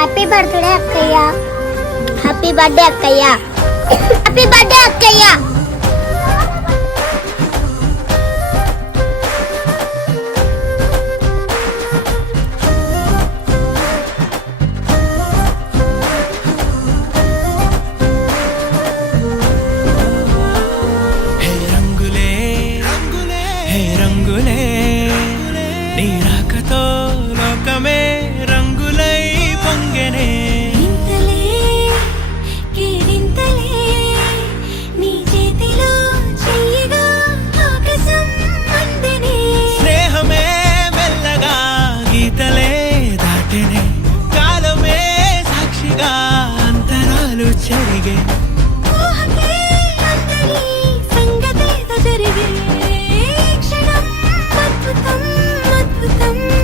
Happy birthday అక్కయ్య. Happy birthday అక్కయ్య. Happy birthday అక్కయ్య. రంగులే నీ రాకతో లోకమే రంగులై పొంగెనే.